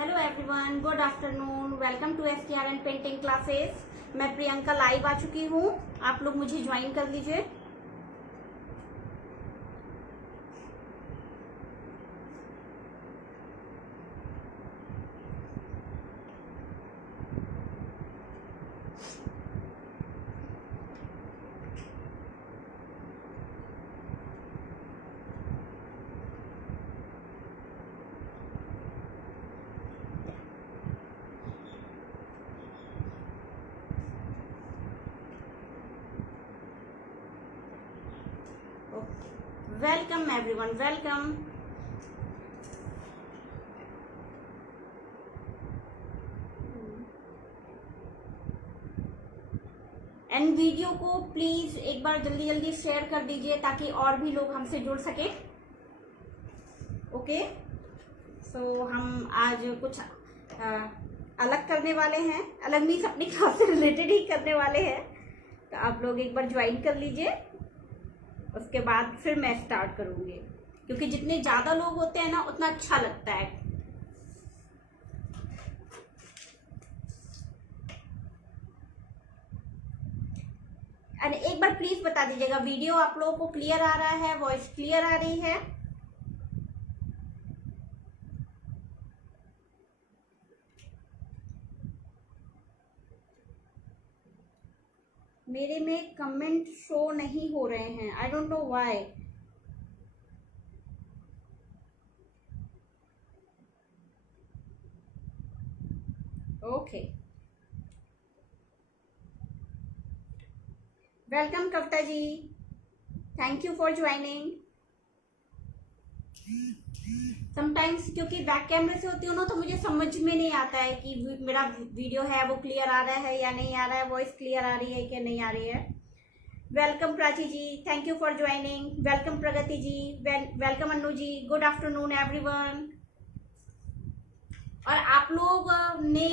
Hello everyone, good afternoon. Welcome to SKRN painting classes. मैं Priyanka live आ चुकी हूँ। आप लोग मुझे ज्वाइन कर लीजिए। Welcome everyone, welcome. And video को प्लीज एक बार जल्दी जल्दी शेयर कर दीजिए ताकि और भी लोग हमसे जुड़ सके। ओके, सो हम आज कुछ अलग करने वाले हैं। अलग मीन्स अपनी क्लास से रिलेटेड ही करने वाले हैं। तो आप लोग एक बार ज्वाइन कर लीजिए, उसके बाद फिर मैं स्टार्ट करूंगी, क्योंकि जितने ज्यादा लोग होते हैं ना उतना अच्छा लगता है। एंड एक बार प्लीज बता दीजिएगा, वीडियो आप लोगों को क्लियर आ रहा है, वॉइस क्लियर आ रही है? मेरे में कमेंट शो नहीं हो रहे हैं, I don't know why. Okay, welcome Kavita ji, thank you for joining. Sometimes क्योंकि बैक कैमरे से होती हूँ ना, तो मुझे समझ में नहीं आता है कि मेरा वीडियो है वो क्लियर आ रहा है या नहीं आ रहा है, वॉइस क्लियर आ रही है कि नहीं आ रही है। Welcome Prachi ji, thank you for joining. Welcome Pragati ji, welcome Annu ji, good afternoon everyone. और आप लोग ने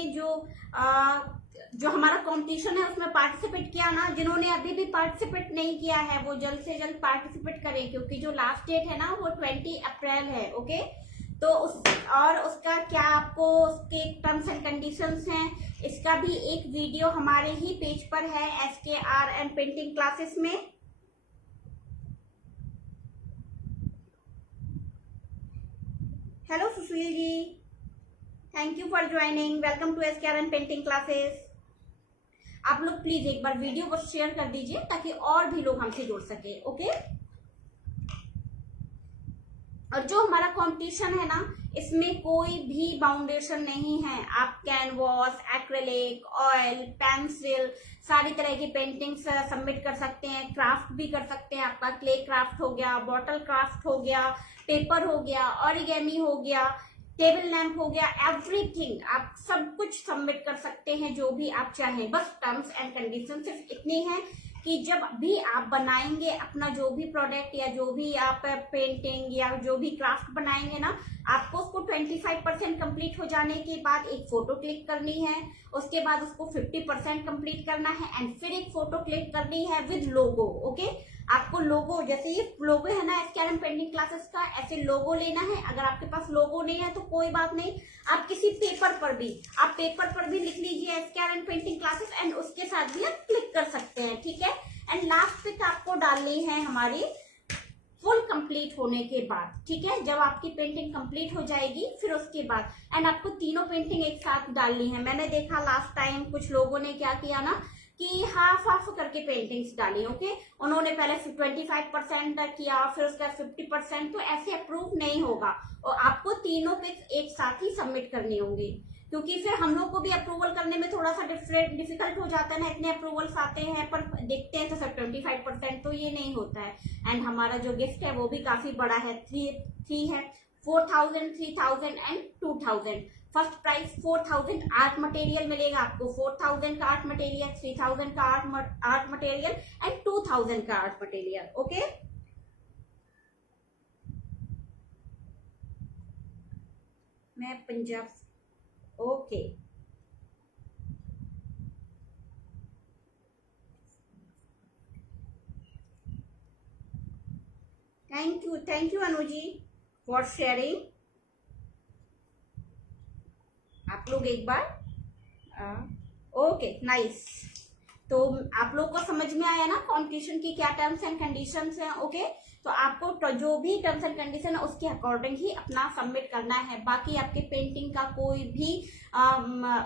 जो हमारा कंपटीशन है उसमें पार्टिसिपेट किया ना, जिन्होंने अभी भी पार्टिसिपेट नहीं किया है वो जल्द से जल्द पार्टिसिपेट करें, क्योंकि जो लास्ट डेट है ना वो 20 अप्रैल है। ओके, तो उसका क्या आपको उसके टर्म्स एंड कंडीशंस हैं, इसका भी एक वीडियो हमारे ही पेज पर है SKRN पेंटिंग क्लासेस में। Hello Sushil ji, thank you for joining. Welcome to SKRN painting classes. आप लोग प्लीज एक बार वीडियो को शेयर कर दीजिए ताकि और भी लोग हमसे जुड़ सके। ओके, और जो हमारा कंपटीशन है ना, इसमें कोई भी बाउंडेशन नहीं है। आप कैनवास, एक्रेलिक, ऑयल, पेंसिल, सारी तरह की पेंटिंग्स सबमिट कर सकते हैं। क्राफ्ट भी कर सकते हैं, आपका क्ले क्राफ्ट हो गया, बॉटल क्राफ्ट हो गया, पेपर हो गया, ऑरिगेमी हो गया, टेबल लैंप हो गया, एवरीथिंग आप सब कुछ सबमिट कर सकते हैं जो भी आप चाहें। बस टर्म्स एंड कंडीशन सिर्फ इतनी है कि जब भी आप बनाएंगे अपना जो भी प्रोडक्ट या जो भी आप पेंटिंग या जो भी क्राफ्ट बनाएंगे ना, आपको उसको 25% कंप्लीट हो जाने के बाद एक फोटो क्लिक करनी है, उसके बाद उसको 50% कंप्लीट करना है, एंड फिर एक फोटो क्लिक करनी है विद लोगो। ओके, आपको लोगो, जैसे ये लोगो है ना SKRN पेंटिंग क्लासेस का, ऐसे लोगो लेना है। अगर आपके पास लोगो नहीं है तो कोई बात नहीं, आप किसी पेपर पर भी लिख लीजिए SKRN पेंटिंग क्लासेस, एंड उसके साथ भी आप क्लिक कर सकते हैं। ठीक है, एंड लास्ट पिक आपको डालनी है हमारी फुल कंप्लीट होने के बाद। ठीक है, जब आपकी पेंटिंग कंप्लीट हो जाएगी फिर उसके बाद, एंड आपको तीनों पेंटिंग एक साथ डालनी है। मैंने देखा लास्ट टाइम कुछ लोगों ने क्या किया ना कि हाफ हाफ करके पेंटिंग्स डाली। ओके, उन्होंने पहले 25% किया, फिर उसका 50%, तो ऐसे अप्रूव नहीं होगा, और आपको तीनों पिक्स एक साथ ही सबमिट करनी होंगी, क्योंकि फिर हम लोग को भी अप्रूवल करने में थोड़ा सा डिफिकल्ट हो जाता है ना। इतने अप्रूवल्स आते हैं पर देखते हैं तो सब 25%, तो ये नहीं होता है। एंड हमारा जो गिफ्ट है वो भी काफी बड़ा है, थ्री है, 4000, 3000 and 2000। First price 4000 art material मिलेगा आपको, 4000 का आर्ट मटेरियल, 3000 का आर्ट मटेरियल एंड 2000 का आर्ट मटेरियल। ओके, मैं Punjab. Okay, thank you Anu ji for sharing. आप लोग एक बार ओके नाइस। तो आप लोग को समझ में आया ना कंपटीशन की क्या टर्म्स एंड कंडीशंस हैं। ओके, तो आपको जो भी टर्म्स एंड कंडीशन है उसके अकॉर्डिंग ही अपना सबमिट करना है। बाकी आपके पेंटिंग का कोई भी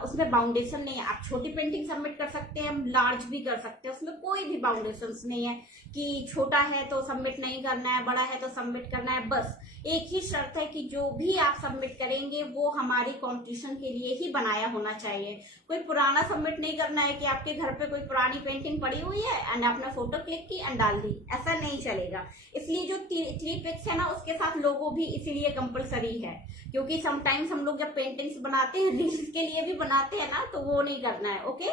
उसमें बाउंडेशन नहीं है। आप छोटी पेंटिंग सबमिट कर सकते हैं, लार्ज भी कर सकते हैं, उसमें कोई भी बाउंडेशन नहीं है कि छोटा है तो सबमिट नहीं करना है, बड़ा है तो सबमिट करना है। बस एक ही शर्त है कि जो भी आप सबमिट करेंगे वो हमारी कंपटीशन के लिए ही बनाया होना चाहिए। कोई पुराना सबमिट नहीं करना है कि आपके घर पे कोई पुरानी पेंटिंग पड़ी हुई है एंड आपने फोटो क्लिक की एंड डाल दी, ऐसा नहीं चलेगा। इसलिए जो 3 पिक्स है ना उसके साथ लोगो भी इसीलिए कंपलसरी है, क्योंकि समटाइम्स हम लोग जब पेंटिंग्स बनाते हैं रील्स के लिए भी बनाते हैं ना, तो वो नहीं करना है। ओके,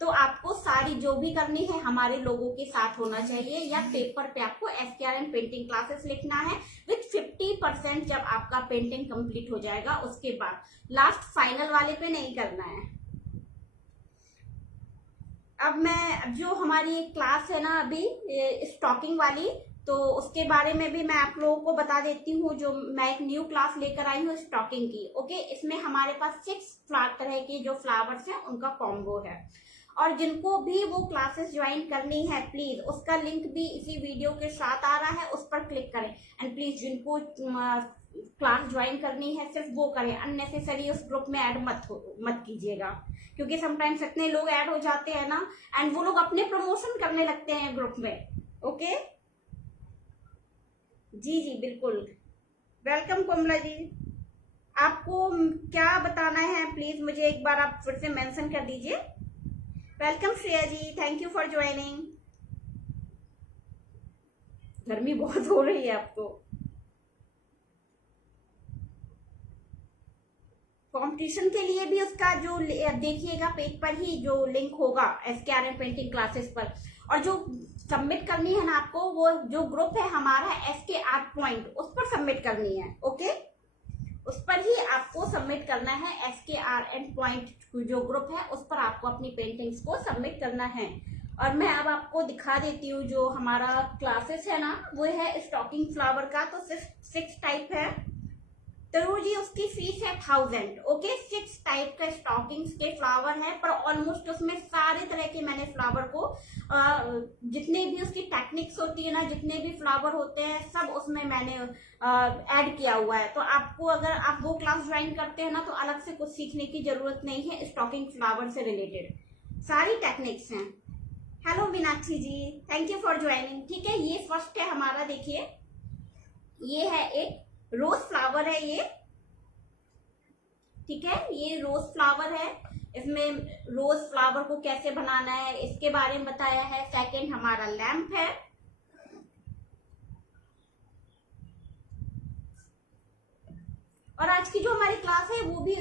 तो आपको सारी जो भी करनी है हमारे लोगों के साथ होना चाहिए, या पेपर पे आपको SKRN पेंटिंग क्लासेस लिखना है विथ 50% जब आपका पेंटिंग कंप्लीट हो जाएगा। उसके बाद लास्ट फाइनल वाले पे नहीं करना है। अब जो हमारी क्लास है ना अभी स्टॉकिंग वाली, तो उसके बारे में भी मैं आप लोगों को बता देती हूँ। जो मैं एक न्यू क्लास लेकर आई हूँ स्टॉकिंग की। ओके, इसमें हमारे पास 6 तरह के जो फ्लावर्स हैं उनका कॉम्बो है, और जिनको भी वो क्लासेस ज्वाइन करनी है प्लीज उसका लिंक भी इसी वीडियो के साथ आ रहा है, उस पर क्लिक करें। एंड प्लीज जिनको क्लास ज्वाइन करनी है सिर्फ वो करें, अननेसेसरी उस ग्रुप में ऐड मत कीजिएगा, क्योंकि समटाइम्स इतने लोग ऐड हो जाते हैं ना एंड वो लोग अपने प्रमोशन करने लगते हैं ग्रुप में। ओके जी जी बिल्कुल, वेलकम कोमला जी। आपको क्या बताना है प्लीज मुझे एक बार आप फिर से मेंशन कर दीजिए। Welcome Shreya ji, thank you for joining. गर्मी बहुत हो रही है आपको। कंपटीशन के लिए भी उसका जो देखिएगा पेज पर ही जो लिंक होगा SKRN पेंटिंग क्लासेस पर, और जो सबमिट करनी है ना आपको, वो जो ग्रुप है हमारा SKR पॉइंट उस पर सबमिट करनी है। ओके, उस पर ही आपको सबमिट करना है। SKRN पॉइंट जो ग्रुप है उस पर आपको अपनी पेंटिंग्स को सबमिट करना है। और मैं अब आपको दिखा देती हूँ जो हमारा क्लासेस है ना, वो है स्टॉकिंग फ्लावर का। तो सिर्फ 6 टाइप है। तरू जी उसकी फीस है 1000। ओके, 6 टाइप का स्टॉकिंग्स के फ्लावर है, पर ऑलमोस्ट उसमें सारे तरह के मैंने फ्लावर को जितने भी उसकी टेक्निक्स होती है ना, जितने भी फ्लावर होते हैं सब उसमें मैंने ऐड किया हुआ है। तो आपको अगर आप वो क्लास ज्वाइन करते हैं ना तो अलग से कुछ सीखने की जरूरत नहीं है, स्टॉकिंग फ्लावर से रिलेटेड सारी टेक्निक्स हैं। Hello Meenakshi ji, thank you for joining. ठीक है, ये फर्स्ट है हमारा, देखिए ये है एक रोज फ्लावर है ये। ठीक है, ये रोज फ्लावर है। इसमें रोज फ्लावर को कैसे बनाना है इसके बारे में बताया है। सेकंड हमारा लैंप है। और आज की जो हमारी क्लास है वो भी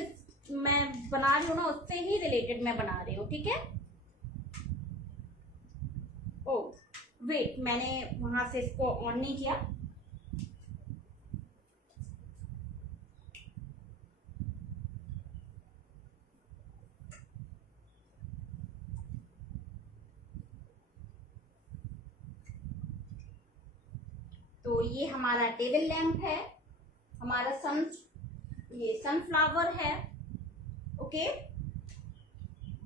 मैं बना रही हूँ ना, उससे ही रिलेटेड मैं बना रही हूँ। ठीक है, ओ वेट, मैंने वहां से इसको ऑन नहीं किया। तो ये हमारा टेबल लैंप है, हमारा ये सनफ्लावर है। ओके,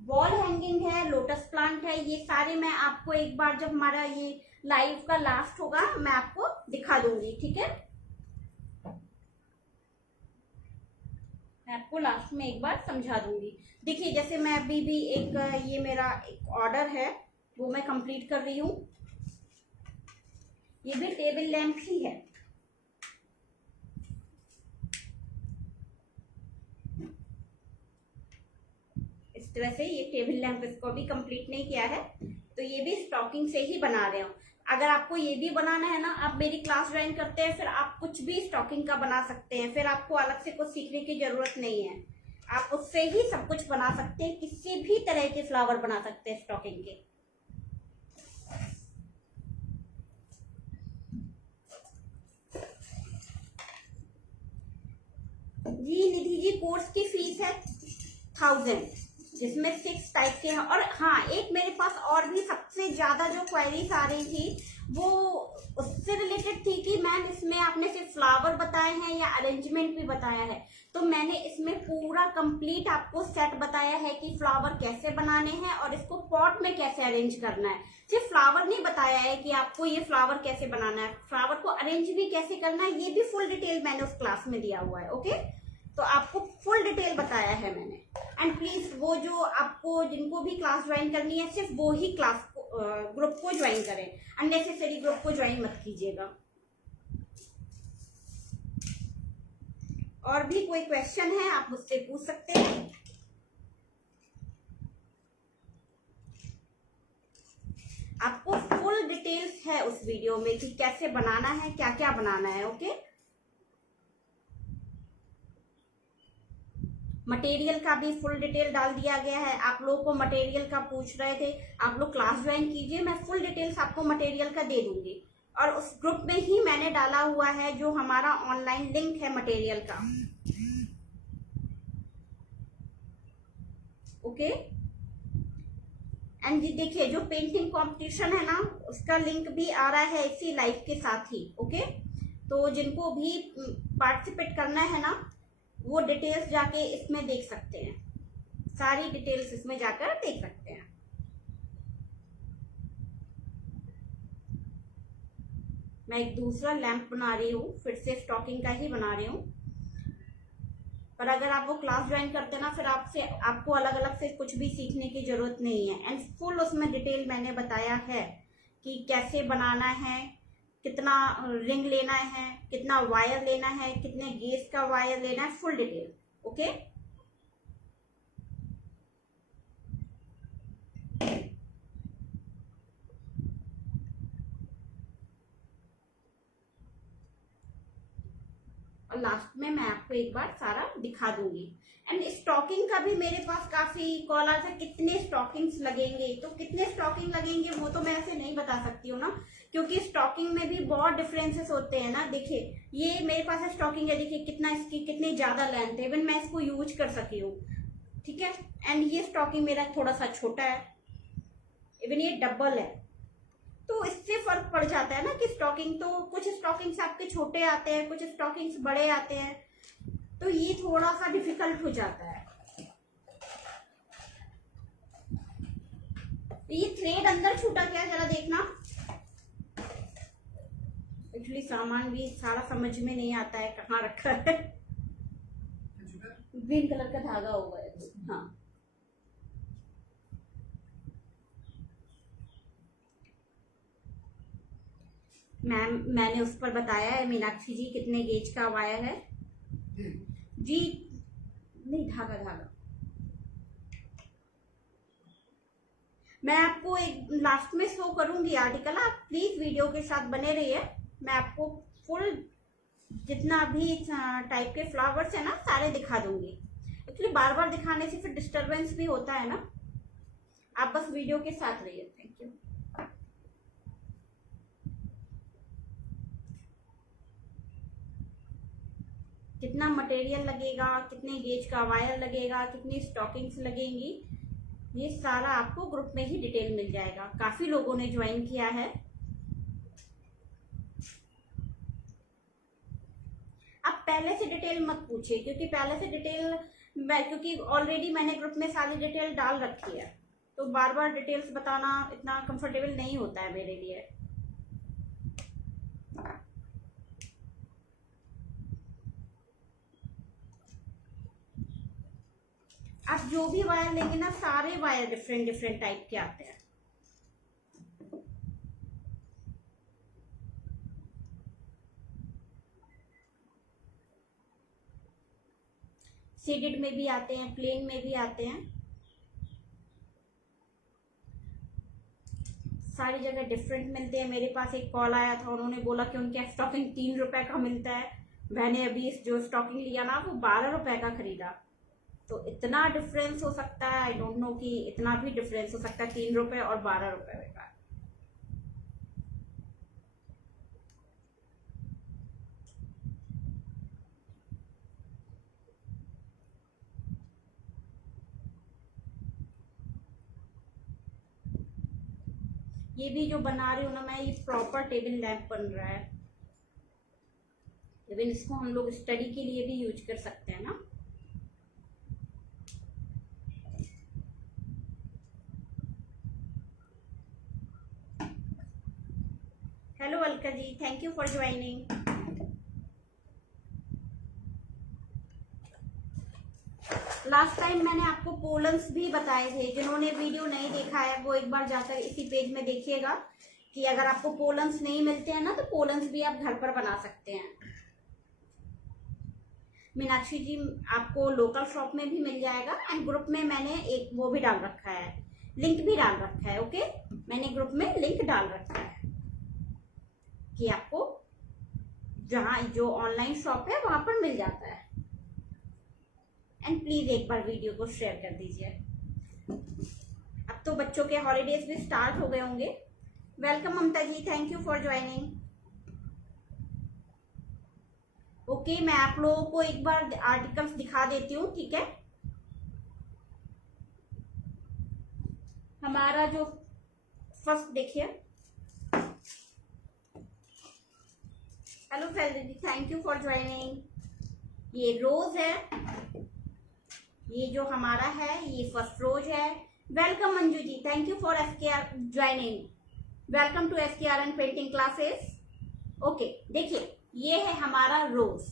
वॉल हैंगिंग है, लोटस प्लांट है। ये सारे मैं आपको एक बार जब हमारा ये लाइव का लास्ट होगा मैं आपको दिखा दूंगी। ठीक है, मैं आपको लास्ट में एक बार समझा दूंगी। देखिए जैसे मैं अभी भी ये मेरा एक ऑर्डर है वो मैं कंप्लीट कर रही हूँ। ये भी टेबल लैंप ही है। इस तरह से ये टेबल लैंप, इसको भी कंप्लीट नहीं किया है, तो ये भी स्टॉकिंग से ही बना रहे हो। अगर आपको ये भी बनाना है ना, आप मेरी क्लास ज्वाइन करते हैं फिर आप कुछ भी स्टॉकिंग का बना सकते हैं, फिर आपको अलग से कुछ सीखने की जरूरत नहीं है। आप उससे ही सब कुछ बना सकते हैं, किसी भी तरह के फ्लावर बना सकते हैं स्टॉकिंग के। जी निधि जी, कोर्स की फीस है 1000, जिसमें 6 टाइप के हैं। और हाँ, एक मेरे पास और भी सबसे ज्यादा जो क्वेरीज आ रही थी वो उससे रिलेटेड थी कि मैम इसमें आपने सिर्फ फ्लावर बताए हैं या अरेंजमेंट भी बताया है, तो मैंने इसमें पूरा कंप्लीट आपको सेट बताया है कि फ्लावर कैसे बनाने हैं और इसको पॉट में कैसे अरेंज करना है। सिर्फ फ्लावर नहीं बताया है कि आपको ये फ्लावर कैसे बनाना है, फ्लावर को अरेंज भी कैसे करना है, ये भी फुल डिटेल मैंने उस क्लास में दिया हुआ है। ओके, तो आपको फुल डिटेल बताया है मैंने। एंड प्लीज वो जो आपको जिनको भी क्लास ज्वाइन करनी है सिर्फ वो ही क्लास को ग्रुप को ज्वाइन करें, अननेसेसरी ग्रुप को ज्वाइन मत कीजिएगा। और भी कोई क्वेश्चन है आप मुझसे पूछ सकते हैं। आपको फुल डिटेल्स है उस वीडियो में कि कैसे बनाना है, क्या क्या बनाना है। ओके, मटेरियल का भी फुल डिटेल डाल दिया गया है। आप लोग को मटेरियल का पूछ रहे थे, आप लोग क्लास ज्वाइन कीजिए, मैं फुल डिटेल्स आपको मटेरियल का दे दूंगी। और उस ग्रुप में ही मैंने डाला हुआ है जो हमारा ऑनलाइन लिंक है मटेरियल का। ओके, एंड ये देखिए जो पेंटिंग कंपटीशन है ना उसका लिंक भी आ रहा है इसी लाइव के साथ ही। ओके, तो जिनको भी पार्टिसिपेट करना है ना वो डिटेल्स जाके इसमें देख सकते हैं, सारी डिटेल्स इसमें जाकर देख सकते हैं। मैं एक दूसरा लैंप बना रही हूँ, फिर से स्टॉकिंग का ही बना रही हूँ, पर अगर आप वो क्लास ज्वाइन करते हैं ना फिर आपको अलग अलग से कुछ भी सीखने की जरूरत नहीं है। एंड फुल उसमें डिटेल मैंने बताया है कि कैसे बनाना है, कितना रिंग लेना है, कितना वायर लेना है, कितने गेज का वायर लेना है, फुल डिटेल। ओके, और लास्ट में मैं आपको एक बार सारा दिखा दूंगी। एंड स्टॉकिंग का भी मेरे पास काफी कॉल आता है, कितने स्टॉकिंग्स लगेंगे, तो कितने स्टॉकिंग लगेंगे वो तो मैं ऐसे नहीं बता सकती हूँ ना, क्योंकि स्टॉकिंग में भी बहुत डिफरेंसेस होते हैं ना। देखिए ये मेरे पास है स्टॉकिंग है, देखिए कितना इसकी कितनी ज्यादा लेंथ है, इवन मैं इसको यूज कर सकी हूँ। ठीक है, एंड ये स्टॉकिंग मेरा थोड़ा सा छोटा है, इवन ये डबल है, तो इससे फर्क पड़ जाता है ना कि स्टॉकिंग, तो कुछ स्टॉकिंग्स आपके छोटे आते हैं, कुछ स्टॉकिंग्स बड़े आते हैं, तो ये थोड़ा सा डिफिकल्ट हो जाता है। ये थ्रेड अंदर छूटा क्या जरा देखना। एक्चुअली सामान भी सारा समझ में नहीं आता है कहाँ रखा है। ग्रीन कलर का धागा होगा है। हाँ, मैम मैंने उस पर बताया है मीनाक्षी जी कितने गेज का वायर है जी। नहीं, धागा धागा मैं आपको एक लास्ट में शो करूंगी आर्टिकल, आप प्लीज वीडियो के साथ बने रहिए। मैं आपको फुल जितना भी टाइप के फ्लावर्स है ना सारे दिखा दूंगी। एक्चुअली बार बार दिखाने से फिर डिस्टरबेंस भी होता है ना, आप बस वीडियो के साथ रहिए। Thank you. कितना मटेरियल लगेगा, कितने गेज का वायर लगेगा, कितनी स्टॉकिंग्स लगेंगी, ये सारा आपको ग्रुप में ही डिटेल मिल जाएगा। काफी लोगों ने ज्वाइन किया है। आप पहले से डिटेल मत पूछिए, क्योंकि पहले से डिटेल क्योंकि ऑलरेडी मैंने ग्रुप में सारी डिटेल डाल रखी है, तो बार बार डिटेल्स बताना इतना कंफर्टेबल नहीं होता है मेरे लिए। आप जो भी वायर लेंगे ना सारे वायर डिफरेंट डिफरेंट टाइप के आते हैं। शेडेड में भी आते हैं, प्लेन में भी आते हैं, सारी जगह डिफरेंट मिलते हैं। मेरे पास एक कॉल आया था, उन्होंने बोला कि उनके स्टॉकिंग 3 रुपए का मिलता है, मैंने अभी जो स्टॉकिंग लिया ना वो 12 रुपए का खरीदा। तो इतना डिफरेंस हो सकता है, आई डोंट नो कि इतना भी डिफरेंस हो सकता है 3 रुपए और 12 रुपए का। ये भी जो बना रही हूँ ना मैं, ये प्रॉपर टेबल लैंप बन रहा है। इवन इसको हम लोग स्टडी के लिए भी यूज कर सकते हैं ना। Hello Alka ji, thank you for joining. Last time मैंने आपको पोलन्स भी बताए थे, जिन्होंने वीडियो नहीं देखा है वो एक बार जाकर इसी पेज में देखिएगा कि अगर आपको पोलन्स नहीं मिलते हैं ना तो पोलन्स भी आप घर पर बना सकते हैं। मीनाक्षी जी आपको लोकल शॉप में भी मिल जाएगा एंड ग्रुप में मैंने एक वो भी डाल रखा है, लिंक भी डाल रखा है। ओके, मैंने ग्रुप में लिंक डाल रखा है कि आपको जहां जो ऑनलाइन शॉप है वहां पर मिल जाता है। एंड प्लीज एक बार वीडियो को शेयर कर दीजिए। अब तो बच्चों के हॉलीडेज भी स्टार्ट हो गए होंगे। Welcome Mamta ji, thank you for joining. Okay, मैं आप लोगों को एक बार आर्टिकल्स दिखा देती हूँ, ठीक है। हमारा जो फर्स्ट देखिए, हेलो फैल जी, थैंक यू फॉर ज्वाइनिंग। ये रोज है, ये जो हमारा है ये फर्स्ट रोज है। Welcome Manju ji, thank you for SKR joining. Welcome to SKR and painting classes. Okay, देखिए ये है हमारा रोज,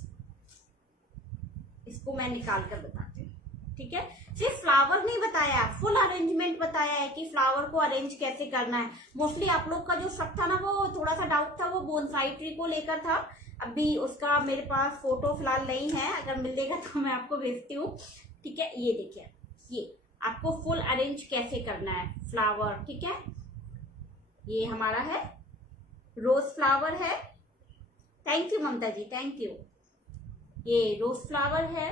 इसको मैं निकाल कर बताती हूँ, ठीक है। सिर्फ फ्लावर नहीं बताया, फुल अरेंजमेंट बताया है कि फ्लावर को अरेंज कैसे करना है। मोस्टली आप लोग का जो शक था ना, वो थोड़ा सा डाउट था, वो बोनसाई ट्री को लेकर था। अभी उसका मेरे पास फोटो फिलहाल नहीं है, अगर मिलेगा तो मैं आपको भेजती हूँ, ठीक है। ये देखिए, ये आपको फुल अरेंज कैसे करना है फ्लावर, ठीक है। ये हमारा है रोज फ्लावर है। Thank you Mamta ji, thank you. ये रोज फ्लावर है,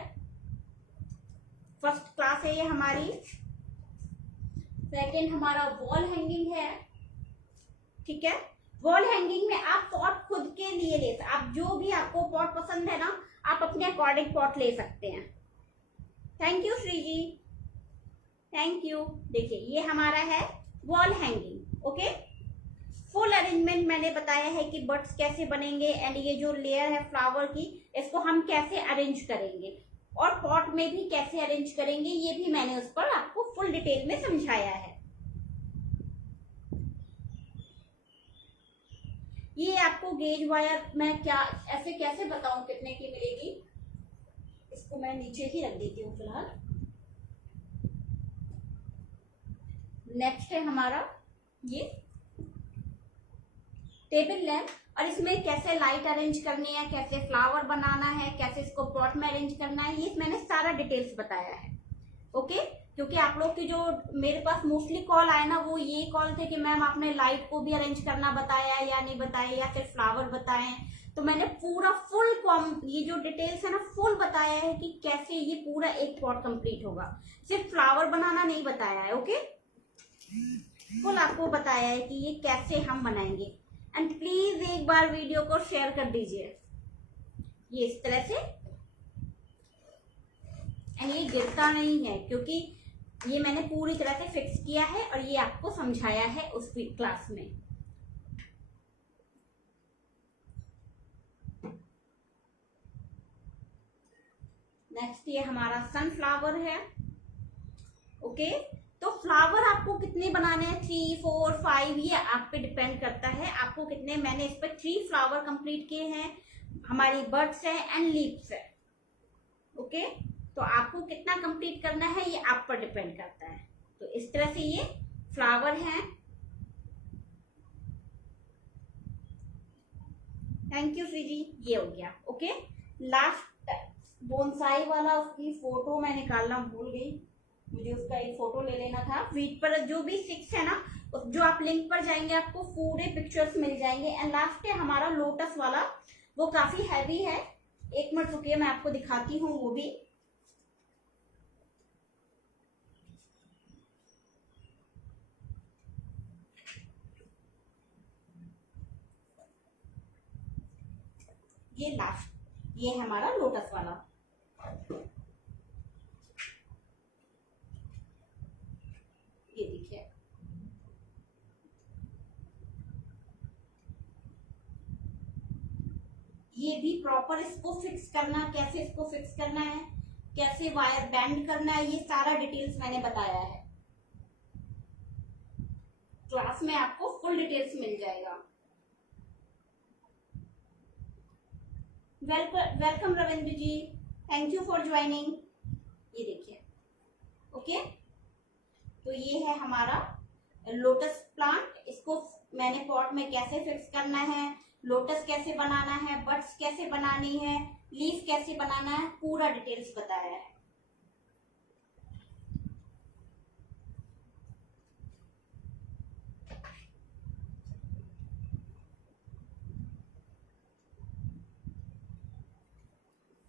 फर्स्ट क्लास है ये हमारी। सेकेंड हमारा वॉल हैंगिंग है, ठीक है। वॉल हैंगिंग में आप पॉट खुद के लिए ले, आप जो भी आपको पॉट पसंद है ना, आप अपने अकॉर्डिंग पॉट ले सकते हैं। Thank you Shri ji, thank you. देखिए ये हमारा है wall hanging. Okay, full arrangement मैंने बताया है कि बर्ड्स कैसे बनेंगे एंड ये जो लेयर है फ्लावर की, इसको हम कैसे अरेंज करेंगे और पॉट में भी कैसे अरेंज करेंगे, ये भी मैंने उस पर आपको फुल डिटेल में समझाया है। ये आपको गेज वायर मैं क्या ऐसे कैसे बताऊं कितने की मिलेगी, इसको मैं नीचे ही रख देती हूँ फिलहाल। नेक्स्ट है हमारा ये टेबल लैंप, और इसमें कैसे लाइट अरेंज करनी है, कैसे फ्लावर बनाना है, कैसे इसको पॉट में अरेंज करना है, ये मैंने सारा डिटेल्स बताया है। ओके, क्योंकि आप लोग की जो मेरे पास मोस्टली कॉल आए ना, वो ये कॉल थे कि मैम आपने लाइट को भी अरेंज करना बताया या नहीं बताया, या फिर फ्लावर बताए। तो मैंने पूरा फुल ये जो डिटेल्स है ना फुल बताया है कि कैसे ये पूरा एक पॉट कंप्लीट होगा। सिर्फ फ्लावर बनाना नहीं बताया है, ओके। फुल आपको बताया है कि ये कैसे हम बनाएंगे। एंड प्लीज एक बार वीडियो को शेयर कर दीजिए, ये इस तरह से। एंड ये गिरता नहीं है क्योंकि ये मैंने पूरी तरह से फिक्स किया है और ये आपको समझाया है उस क्लास में। नेक्स्ट ये हमारा सनफ्लावर है। ओके, तो फ्लावर आपको कितने बनाने हैं, 3, 4, 5, ये आप पे डिपेंड करता है आपको कितने। मैंने इस पर 3 फ्लावर कंप्लीट किए हैं, हमारी बर्ड्स है एंड लीव्स है। ओके, तो आपको कितना कंप्लीट करना है ये आप पर डिपेंड करता है। तो इस तरह से ये फ्लावर है। थैंक यू श्री जी, ये हो गया। ओके, लास्ट बोनसाई वाला, उसकी फोटो मैं निकालना भूल गई, मुझे उसका एक फोटो ले लेना था। वीट पर जो भी 6 है ना, जो आप लिंक पर जाएंगे आपको पूरे पिक्चर्स मिल जाएंगे। एंड लास्ट है हमारा लोटस वाला, वो काफी हैवी है। एक मिनट रुकिए, मैं आपको दिखाती हूँ वो भी। ये लास्ट, ये है हमारा लोटस वाला। ये देखिए, भी प्रॉपर इसको फिक्स करना, कैसे इसको फिक्स करना है, कैसे वायर बैंड करना है, ये सारा डिटेल्स मैंने बताया है। क्लास में आपको फुल डिटेल्स मिल जाएगा। Welcome Ravindra ji, thank you for joining. ये देखिए, ओके, तो ये है हमारा लोटस प्लांट। इसको मैंने पॉट में कैसे फिक्स करना है, लोटस कैसे बनाना है, बड्स कैसे बनानी है, लीफ कैसे बनाना है, पूरा डिटेल्स बताया है।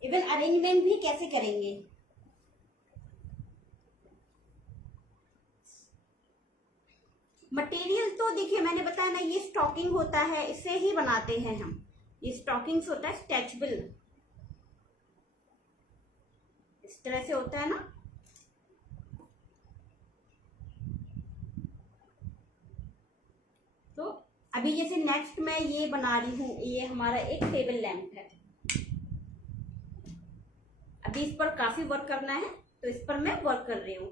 इवन अरेंजमेंट भी कैसे करेंगे। मटेरियल तो देखिए मैंने बताया ना, ये स्टॉकिंग होता है, इससे ही बनाते हैं हम। ये स्टॉकिंग्स होता है स्ट्रेचेबल, इस तरह से होता है ना। तो अभी जैसे नेक्स्ट मैं ये बना रही हूँ, ये हमारा एक टेबल लैंप है। अभी इस पर काफी वर्क करना है, तो इस पर मैं वर्क कर रही हूँ।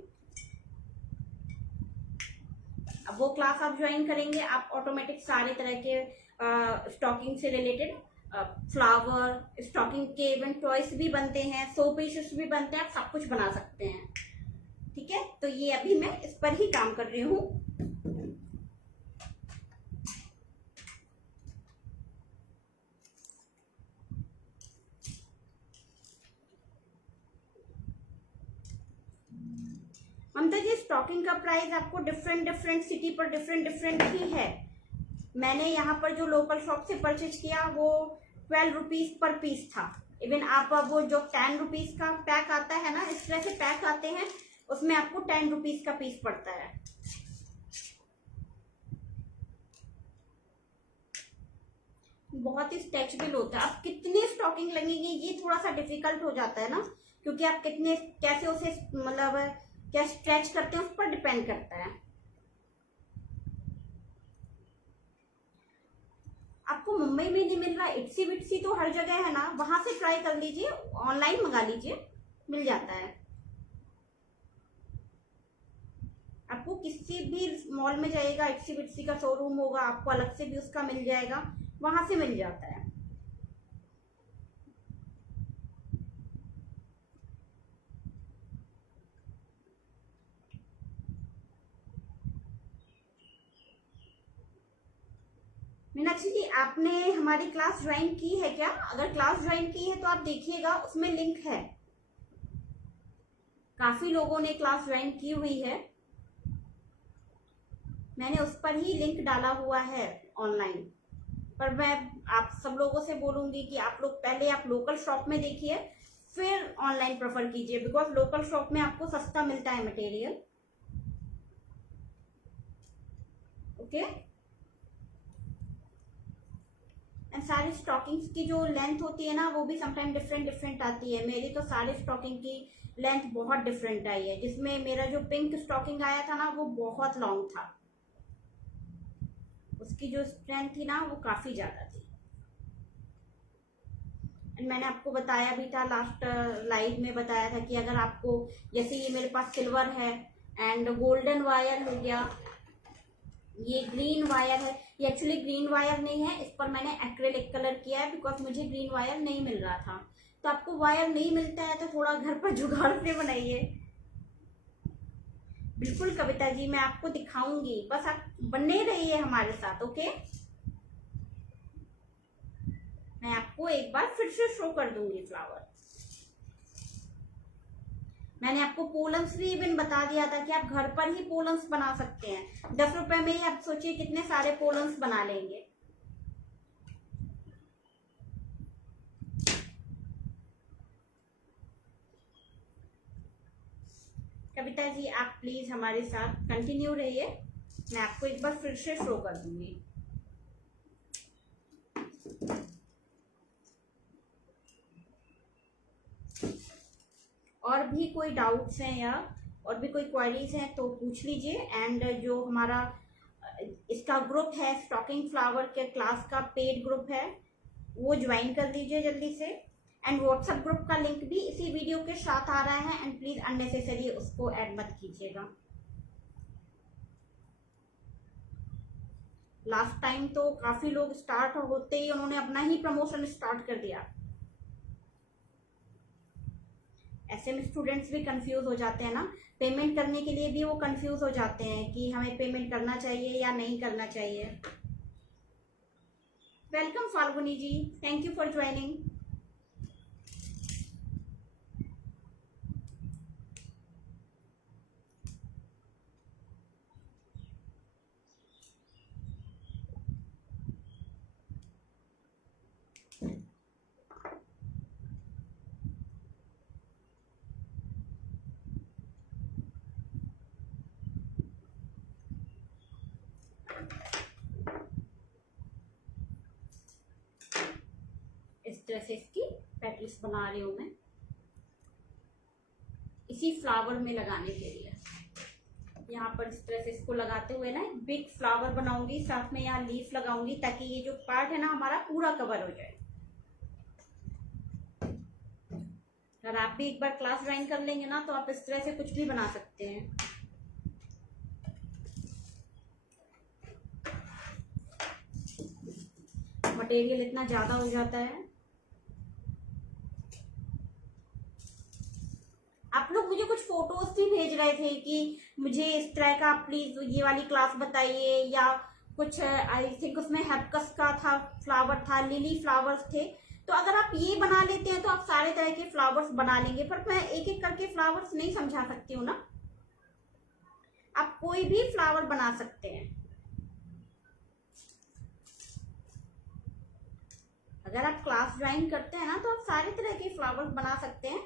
अब वो क्लास आप ज्वाइन करेंगे, आप ऑटोमेटिक सारे तरह के स्टॉकिंग से रिलेटेड फ्लावर, स्टॉकिंग के इवन टॉयस भी बनते हैं, सो पीसेस भी बनते हैं, आप सब कुछ बना सकते हैं। ठीक है, तो ये अभी मैं इस पर ही काम कर रही हूँ। ममता जी, स्टॉकिंग का प्राइस आपको डिफरेंट सिटी पर डिफरेंट ही है। मैंने यहाँ पर जो लोकल शॉप से परचेज किया वो 12 रुपीज पर पीस था। इवन आप वो जो 10 रुपीज का पैक आता है ना, इस तरह से पैक आते हैं, उसमें आपको 10 रुपीज का पीस पड़ता है। बहुत ही स्ट्रेचेबल होता है। अब कितने स्टॉकिंग लगेंगे ये थोड़ा सा डिफिकल्ट हो जाता है ना, क्योंकि आप कितने कैसे उसे मतलब क्या स्ट्रेच करते हैं उस पर डिपेंड करता है। आपको मुंबई में नहीं मिल रहा, इट्सी बिट्सी तो हर जगह है ना, वहां से ट्राई कर लीजिए, ऑनलाइन मंगा लीजिए, मिल जाता है। आपको किसी भी मॉल में जाइएगा, इट्सी बिट्सी का शोरूम होगा, आपको अलग से भी उसका मिल जाएगा, वहां से मिल जाता है। मीनाक्षी जी, आपने हमारी क्लास ज्वाइन की है क्या? अगर क्लास ज्वाइन की है तो आप देखिएगा, उसमें लिंक है। काफी लोगों ने क्लास ज्वाइन की हुई है, मैंने उस पर ही लिंक डाला हुआ है ऑनलाइन। पर मैं आप सब लोगों से बोलूंगी कि आप लोग पहले आप लोकल शॉप में देखिए, फिर ऑनलाइन प्रेफर कीजिए, बिकॉज लोकल शॉप में आपको सस्ता मिलता है मटेरियल। ओके, एंड सारी स्टॉकिंग्स की जो लेंथ होती है ना, वो भी समटाइम डिफरेंट आती है। मेरी तो सारी स्टॉकिंग की लेंथ बहुत डिफरेंट आई है, जिसमें मेरा जो पिंक स्टॉकिंग आया था ना, वो बहुत लॉन्ग था, उसकी जो स्ट्रेंथ थी ना वो काफी ज्यादा थी। एंड मैंने आपको बताया भी था, लास्ट लाइव में बताया था कि अगर आपको, जैसे ये मेरे पास सिल्वर है एंड गोल्डन वायर हो गया, ये ग्रीन वायर है, ये एक्चुअली ग्रीन वायर नहीं है, इस पर मैंने एक्रेलिक कलर किया है बिकॉज मुझे ग्रीन वायर नहीं मिल रहा था। तो आपको वायर नहीं मिलता है तो थोड़ा घर पर जुगाड़ से बनाइए। बिल्कुल कविता जी, मैं आपको दिखाऊंगी, बस आप बने रहिए हमारे साथ। ओके, मैं आपको एक बार फिर से शो कर दूंगी फ्लावर। मैंने आपको पोलम्स भी इवन बता दिया था कि आप घर पर ही पोलम्स बना सकते हैं। 10 रुपए में ही आप सोचिए कितने सारे पोलम्स बना लेंगे। कविता जी, आप प्लीज हमारे साथ कंटिन्यू रहिए, मैं आपको एक बार फिर से शो कर दूंगी। और भी कोई डाउट्स हैं या और भी कोई क्वेरीज हैं तो पूछ लीजिए। एंड जो हमारा इसका ग्रुप है, स्टॉकिंग फ्लावर के क्लास का पेड ग्रुप है, वो ज्वाइन कर लीजिए जल्दी से। एंड व्हाट्सएप ग्रुप का लिंक भी इसी वीडियो के साथ आ रहा है, एंड प्लीज अननेसेसरी उसको ऐड मत कीजिएगा। लास्ट टाइम तो काफी लोग स्टार्ट होते ही उन्होंने अपना ही प्रमोशन स्टार्ट कर दिया। ऐसे में स्टूडेंट्स भी कंफ्यूज हो जाते हैं ना, पेमेंट करने के लिए भी वो कंफ्यूज हो जाते हैं कि हमें पेमेंट करना चाहिए या नहीं करना चाहिए। Welcome Falguni ji, thank you for joining. इस तरह से इसकी पेटल्स बना रही हूं मैं, इसी फ्लावर में लगाने के लिए। यहाँ पर इस तरह से इसको लगाते हुए ना एक बिग फ्लावर बनाऊंगी, साथ में यहाँ लीफ लगाऊंगी ताकि ये जो पार्ट है ना हमारा पूरा कवर हो जाए। अगर आप भी एक बार क्लास ज्वाइन कर लेंगे ना तो आप इस तरह से कुछ भी बना सकते हैं। मटेरियल इतना ज्यादा हो जाता है। आप लोग मुझे कुछ फोटोज भी भेज रहे थे कि मुझे इस तरह का प्लीज ये वाली क्लास बताइए, या कुछ आई थिंक उसमें हैप्कस का था, फ्लावर था, लिली फ्लावर्स थे। तो अगर आप ये बना लेते हैं तो आप सारे तरह के फ्लावर्स बना लेंगे, पर मैं एक एक करके फ्लावर्स नहीं समझा सकती हूँ ना। आप कोई भी फ्लावर बना सकते हैं। अगर आप क्लास ज्वाइन करते हैं ना तो आप सारे तरह के फ्लावर्स बना सकते हैं।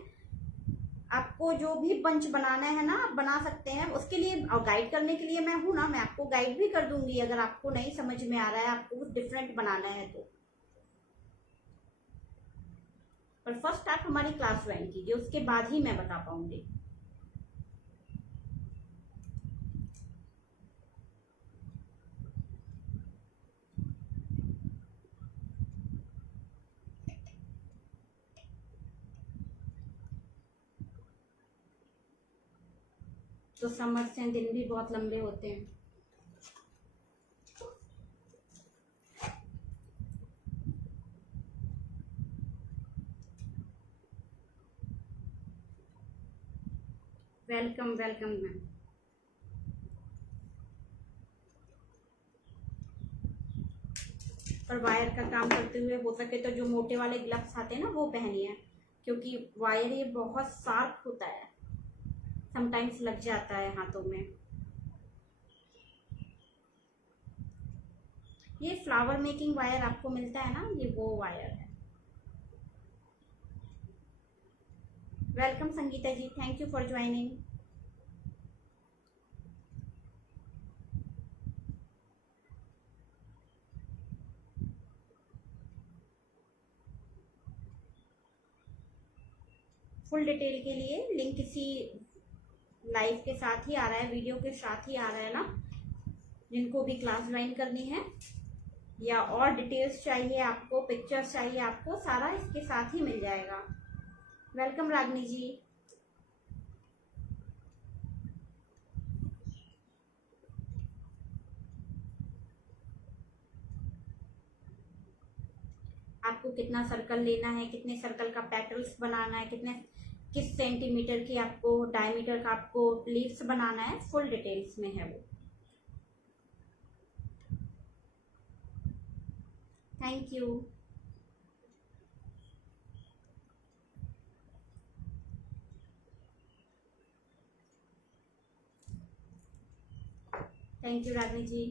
आपको जो भी बंच बनाना है ना आप बना सकते हैं। उसके लिए और गाइड करने के लिए मैं हूं ना, मैं आपको गाइड भी कर दूंगी अगर आपको नहीं समझ में आ रहा है, आपको कुछ डिफरेंट बनाना है तो। पर फर्स्ट आप हमारी क्लास ज्वाइन कीजिए, उसके बाद ही मैं बता पाऊंगी। तो समर्स हैं, दिन भी बहुत लंबे होते हैं। Welcome welcome ma'am. पर वायर का काम करते हुए हो सके तो जो मोटे वाले ग्लव्स आते हैं ना वो पहनिए, क्योंकि वायर ये बहुत शार्प होता है, समटाइम्स लग जाता है हाथों में। ये फ्लावर मेकिंग वायर आपको मिलता है ना, ये वो वायर है। Welcome Sangeeta ji, thank you for joining. Full detail के लिए लिंक इसी लाइव के साथ ही आ रहा है, वीडियो के साथ ही आ रहा है ना। जिनको भी क्लास ज्वाइन करनी है या और डिटेल्स चाहिए आपको, पिक्चर्स चाहिए आपको, सारा इसके साथ ही मिल जाएगा। वेलकम रागनी जी। आपको कितना सर्कल लेना है, कितने सर्कल का पेटल्स बनाना है, किस सेंटीमीटर की आपको डायमीटर का आपको लीव्स बनाना है, फुल डिटेल्स में है वो। Thank you. Thank you Ragini ji.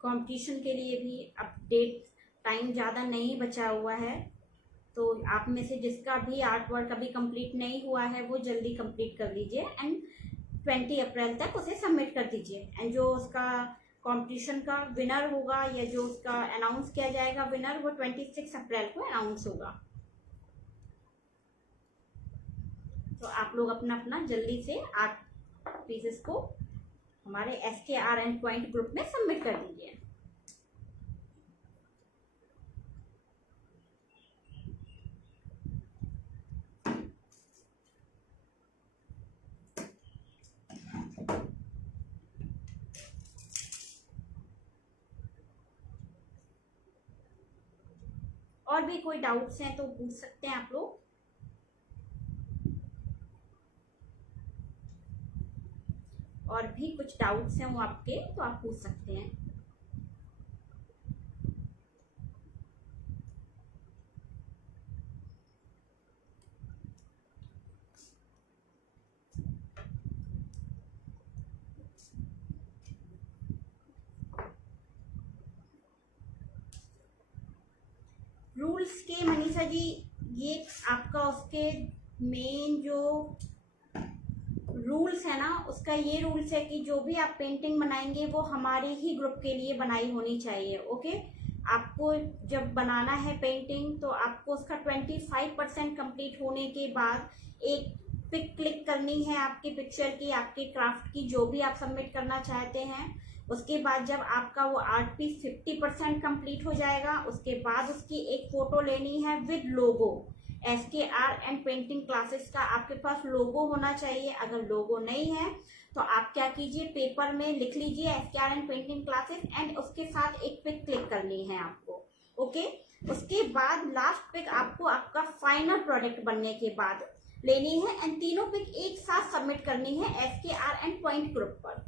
Competition के लिए भी अपडेट टाइम ज़्यादा नहीं बचा हुआ है, तो आप में से जिसका भी आर्ट वर्क अभी कंप्लीट नहीं हुआ है वो जल्दी कंप्लीट कर लीजिए, एंड 20 अप्रैल तक उसे सबमिट कर दीजिए। एंड जो उसका कंपटीशन का विनर होगा या जो उसका अनाउंस किया जाएगा विनर, वो 26 अप्रैल को अनाउंस होगा। तो आप लोग अपना अपना जल्दी से 8 पीसेस को हमारे SKR एंड पॉइंट ग्रुप में सबमिट कर दीजिए। और भी कोई डाउट्स हैं तो पूछ सकते हैं आप लोग। और भी कुछ डाउट्स हैं वो आपके, तो आप पूछ सकते हैं। रूल्स के मनीषा जी, ये आपका उसके मेन जो रूल्स है ना, उसका ये रूल्स है कि जो भी आप पेंटिंग बनाएंगे वो हमारे ही ग्रुप के लिए बनाई होनी चाहिए। ओके, आपको जब बनाना है पेंटिंग तो आपको उसका 25% कंप्लीट होने के बाद एक पिक क्लिक करनी है आपकी पिक्चर की, आपके क्राफ्ट की, जो भी आप सबमिट करना चाहते हैं। उसके बाद जब आपका वो आर्ट पीस 50% कंप्लीट हो जाएगा, उसके बाद उसकी एक फोटो लेनी है with logo. SKR and painting classes का आपके पास लोगो होना चाहिए। अगर लोगो नहीं है तो आप क्या कीजिए, पेपर में लिख लीजिए SKR and painting classes and उसके साथ एक पिक क्लिक करनी है आपको। ओके, उसके बाद लास्ट पिक आपको आपका फाइनल प्रोडक्ट बनने के बाद लेनी है एंड तीनों पिक एक साथ सबमिट करनी है SKR एंड पॉइंट ग्रुप पर।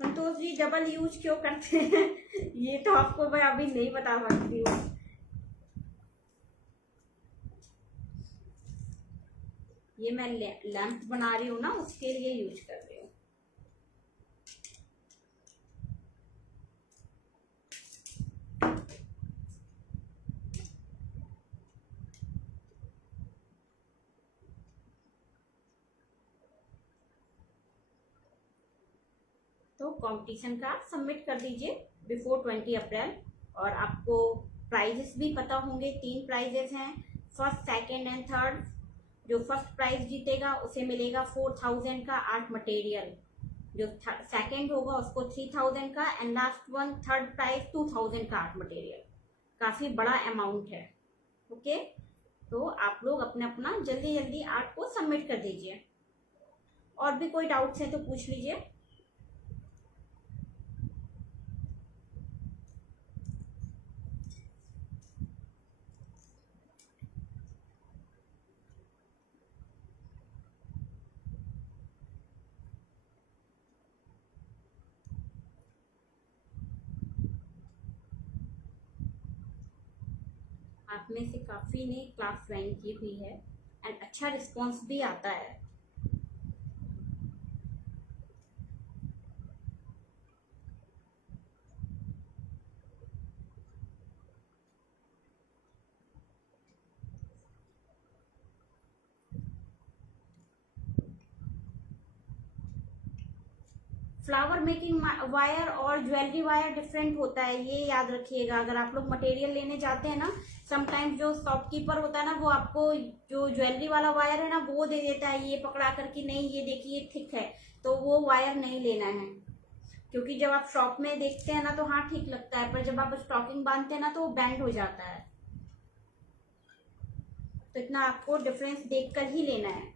संतोष जी, डबल यूज क्यों करते हैं? ये तो आपको मैं अभी नहीं बता सकती हूँ। ये मैं लैंप बना रही हूँ ना, उसके लिए यूज कर रही हूँ। तो कंपटीशन का सबमिट कर दीजिए बिफोर 20 अप्रैल। और आपको प्राइजेस भी पता होंगे। 3 प्राइजेस हैं, फर्स्ट, सेकंड एंड थर्ड। जो फर्स्ट प्राइज जीतेगा उसे मिलेगा 4000 का आर्ट मटेरियल, जो सेकंड होगा उसको 3000 का, and last one third prize 2000 का आर्ट मटेरियल। काफी बड़ा अमाउंट है। ओके, तो आप लोग अपना अपना जल्दी जल्दी आर्ट को सबमिट कर दीजिए। और भी कोई डाउट्स है तो पूछ लीजिए। आप में से काफ़ी ने क्लास ज्वाइन की हुई है एंड अच्छा रिस्पॉन्स भी आता है। फ्लावर मेकिंग वायर और ज्वेलरी वायर डिफरेंट होता है, ये याद रखिएगा। अगर आप लोग मटेरियल लेने जाते हैं ना, समटाइम्स जो शॉपकीपर होता है ना, वो आपको जो ज्वेलरी वाला वायर है ना वो दे देता है ये पकड़ा कर कि नहीं ये देखिए थिक है, तो वो वायर नहीं लेना है। क्योंकि जब आप शॉप में देखते हैं ना तो हाँ ठीक लगता है, पर जब आप स्टॉकिंग बांधते हैं ना तो वो बैंड हो जाता है। तो इतना आपको डिफरेंस देखकर ही लेना है।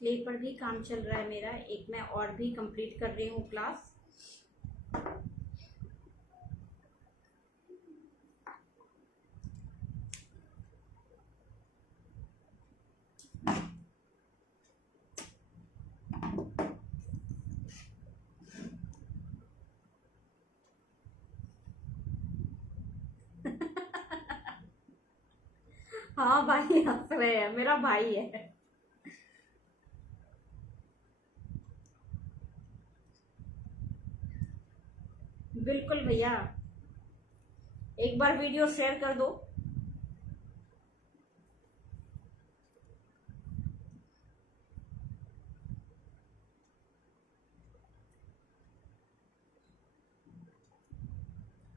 क्ले पर भी काम चल रहा है मेरा, एक मैं और भी कंप्लीट कर रही हूँ क्लास। हाँ भाई हंस रहे हैं, मेरा भाई है। बिल्कुल भैया, एक बार वीडियो शेयर कर दो।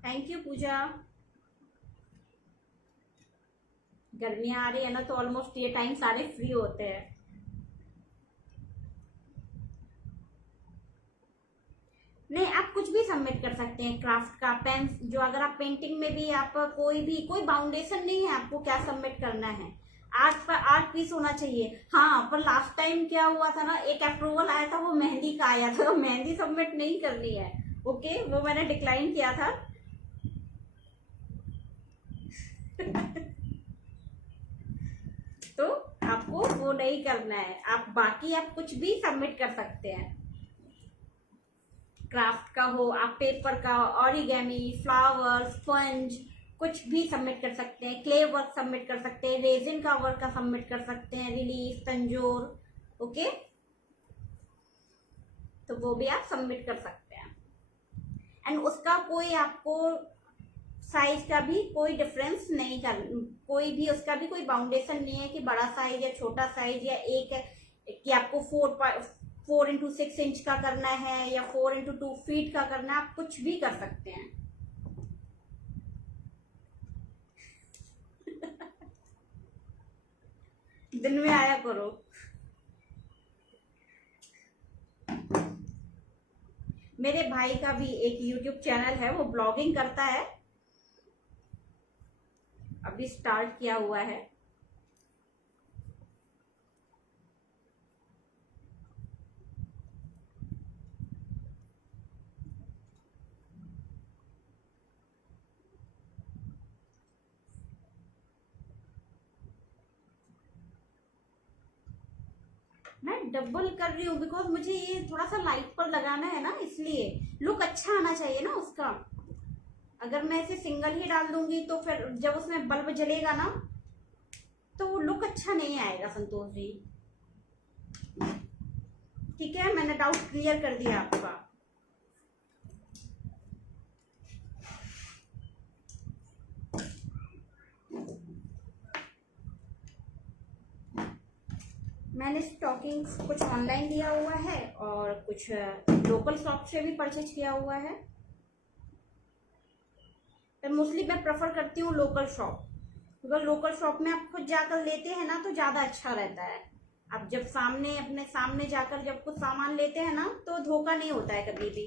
थैंक यू पूजा। गर्मियां आ रही है ना, तो ऑलमोस्ट ये टाइम सारे फ्री होते हैं। नहीं, आप कुछ भी सबमिट कर सकते हैं, क्राफ्ट का पेन, जो अगर आप पेंटिंग में भी आप कोई बाउंडेशन नहीं है, आपको क्या सबमिट करना है, आर्ट पर आर्ट पीस होना चाहिए। हाँ, पर लास्ट टाइम क्या हुआ था ना, एक अप्रूवल आया था, वो मेहंदी का आया था, तो मेहंदी सबमिट नहीं करनी है। ओके, वो मैंने डिक्लाइन किया था। तो आपको वो नहीं करना है, आप बाकी आप कुछ भी सबमिट कर सकते हैं। क्राफ्ट का हो, आप पेपर का, ऑरिगेमी, फ्लावर, स्पंज, कुछ भी सबमिट कर सकते हैं। क्ले वर्क सबमिट कर सकते हैं, रेजिन का वर्क का सबमिट कर सकते हैं, रिलीफ, तंजोर। ओके, तो वो भी आप सबमिट कर सकते हैं। एंड उसका कोई आपको साइज का भी कोई डिफरेंस नहीं कर, कोई भी उसका भी कोई बाउंडेशन नहीं है कि बड़ा साइज या छोटा साइज, या एक है कि आपको 4x6 इंच का करना है या 4x2 फीट का करना है, आप कुछ भी कर सकते हैं। दिन में आया करो। मेरे भाई का भी एक YouTube चैनल है, वो ब्लॉगिंग करता है, अभी स्टार्ट किया हुआ है। मैं डबल कर रही हूँ बिकॉज मुझे ये थोड़ा सा लाइट पर लगाना है ना, इसलिए लुक अच्छा आना चाहिए ना उसका। अगर मैं इसे सिंगल ही डाल दूंगी तो फिर जब उसमें बल्ब जलेगा ना, तो वो लुक अच्छा नहीं आएगा संतोष जी। ठीक है, मैंने डाउट क्लियर कर दिया आपका। मैंने स्टॉकिंग्स कुछ ऑनलाइन लिया हुआ है और कुछ लोकल शॉप से भी परचेज किया हुआ है। तो मोस्टली मैं प्रेफर करती हूँ local shop, because local shop में आप खुद जाकर लेते हैं ना, तो ज़्यादा अच्छा रहता है। आप जब सामने अपने सामने जाकर जब कुछ सामान लेते हैं ना, तो धोखा नहीं होता है कभी भी।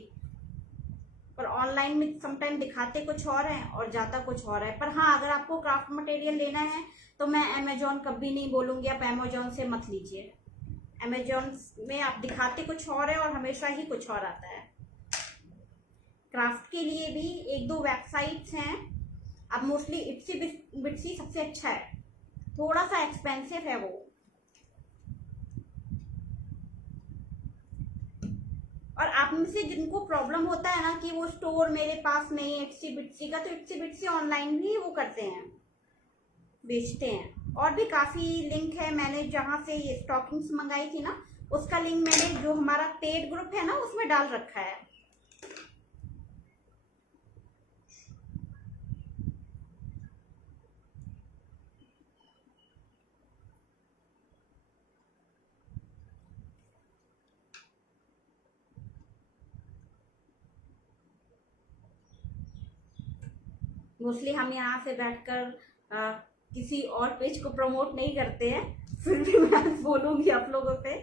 पर ऑनलाइन में समटाइम दिखाते कुछ और है और जाता कुछ और है। पर हाँ, अगर आपको क्राफ्ट मटेरियल लेना है तो मैं अमेजोन कभी नहीं बोलूंगी आप अमेजोन से मत लीजिए। अमेजोन में आप दिखाते कुछ और है और हमेशा ही कुछ और आता है। क्राफ्ट के लिए भी एक दो वेबसाइट्स हैं, अब मोस्टली इट्सी बिट्सी सबसे अच्छा है, थोड़ा सा एक्सपेंसिव है वो। और आप में से जिनको प्रॉब्लम होता है ना कि वो स्टोर मेरे पास नहीं है इट्सी बिट्सी का, तो इट्सी बिट्सी ऑनलाइन भी वो करते हैं, बेचते हैं। और भी काफी लिंक है, मैंने जहां से ये स्टॉकिंग्स मंगाई थी ना, उसका लिंक मैंने जो हमारा पेड ग्रुप है ना उसमें डाल रखा है। मोस्टली हम यहाँ से बैठकर किसी और पेज को प्रमोट नहीं करते हैं, फिर भी मैं बोलूंगी आप लोगों से,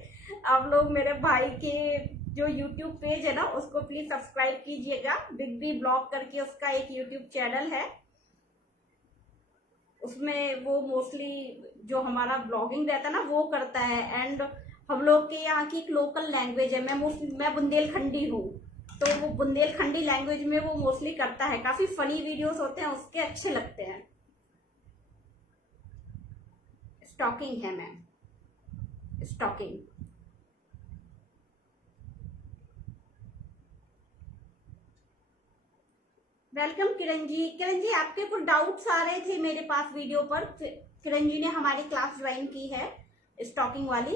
आप लोग मेरे भाई के जो यूट्यूब पेज है ना उसको प्लीज सब्सक्राइब कीजिएगा। बिग बी ब्लॉग करके उसका एक यूट्यूब चैनल है, उसमें वो मोस्टली जो हमारा ब्लॉगिंग रहता है ना वो करता है। एंड हम लोग के यहाँ की एक लोकल लैंग्वेज है, मैं बुंदेलखंडी हूँ, तो वो बुंदेलखंडी लैंग्वेज में वो मोस्टली करता है, काफी फनी वीडियोस होते हैं उसके, अच्छे लगते हैं। स्टॉकिंग है ma'am, stocking. Welcome Kiran ji. Kiran ji, आपके कुछ डाउट्स आ रहे थे मेरे पास वीडियो पर, किरण जी ने हमारी क्लास ज्वाइन की है स्टॉकिंग वाली।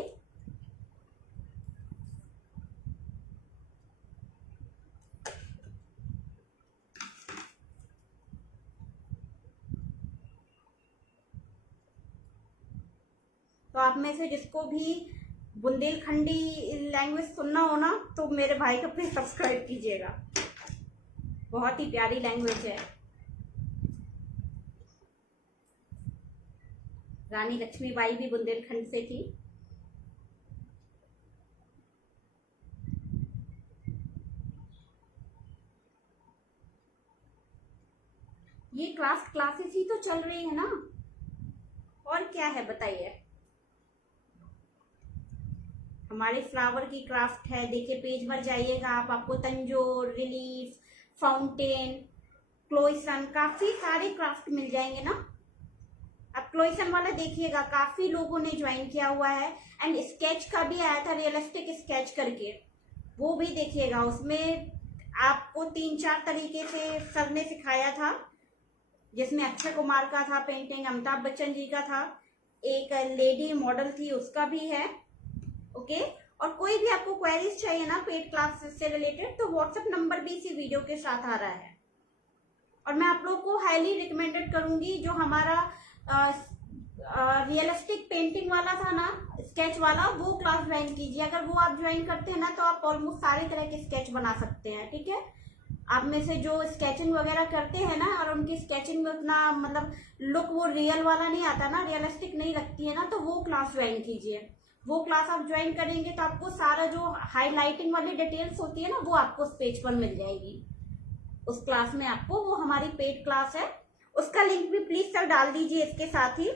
तो आप में से जिसको भी बुंदेलखंडी लैंग्वेज सुनना हो ना, तो मेरे भाई का पेज सब्सक्राइब कीजिएगा, बहुत ही प्यारी लैंग्वेज है। रानी लक्ष्मीबाई भी बुंदेलखंड से थी। ये क्लासेस ही तो चल रही है ना, और क्या है बताइए। हमारे फ्लावर की क्राफ्ट है, देखिए पेज पर जाइएगा आप, आपको तंजोर, रिलीफ, फाउंटेन, क्लोइसन, काफी सारे क्राफ्ट मिल जाएंगे ना। अब क्लोइसन वाला देखिएगा, काफी लोगों ने ज्वाइन किया हुआ है। एंड स्केच का भी आया था, रियलिस्टिक स्केच करके, वो भी देखिएगा। उसमें आपको 3-4 तरीके से सर ने सिखाया था, जिसमें अक्षय कुमार का था पेंटिंग, अमिताभ बच्चन जी का था, एक लेडी मॉडल थी उसका भी है। ओके, और कोई भी आपको क्वेरीज चाहिए ना पेड क्लास से रिलेटेड, तो व्हाट्सएप नंबर भी इसी वीडियो के साथ आ रहा है। और मैं आप लोग को हाईली रिकमेंडेड करूंगी, जो हमारा रियलिस्टिक पेंटिंग वाला था ना, स्केच वाला, वो क्लास ज्वाइन कीजिए। अगर वो आप ज्वाइन करते हैं ना, तो आप ऑलमोस्ट सारे तरह के स्केच बना सकते हैं। ठीक है, आप में से जो स्केचिंग वगैरह करते हैं ना, और उनकी स्केचिंग में उतना मतलब लुक वो रियल वाला नहीं आता ना, रियलिस्टिक नहीं लगती है ना, तो वो क्लास ज्वाइन कीजिए। वो क्लास आप ज्वाइन करेंगे तो आपको सारा जो हाईलाइटिंग वाली डिटेल्स होती है ना, वो आपको उस पेज पर मिल जाएगी उस क्लास में आपको। वो हमारी पेड क्लास है, उसका लिंक भी प्लीज सर डाल दीजिए इसके साथ ही।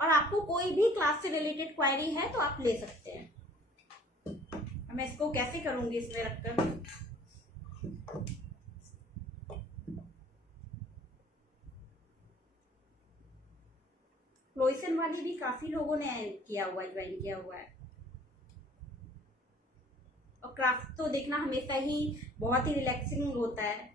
और आपको कोई भी क्लास से रिलेटेड क्वेरी है तो आप ले सकते हैं। मैं इसको कैसे करूंगी इसमें रखकर। क्लोइसन वाली भी काफी लोगों ने किया हुआ है, ज्वाइन किया हुआ है। और क्राफ्ट तो देखना हमेशा ही बहुत ही रिलैक्सिंग होता है।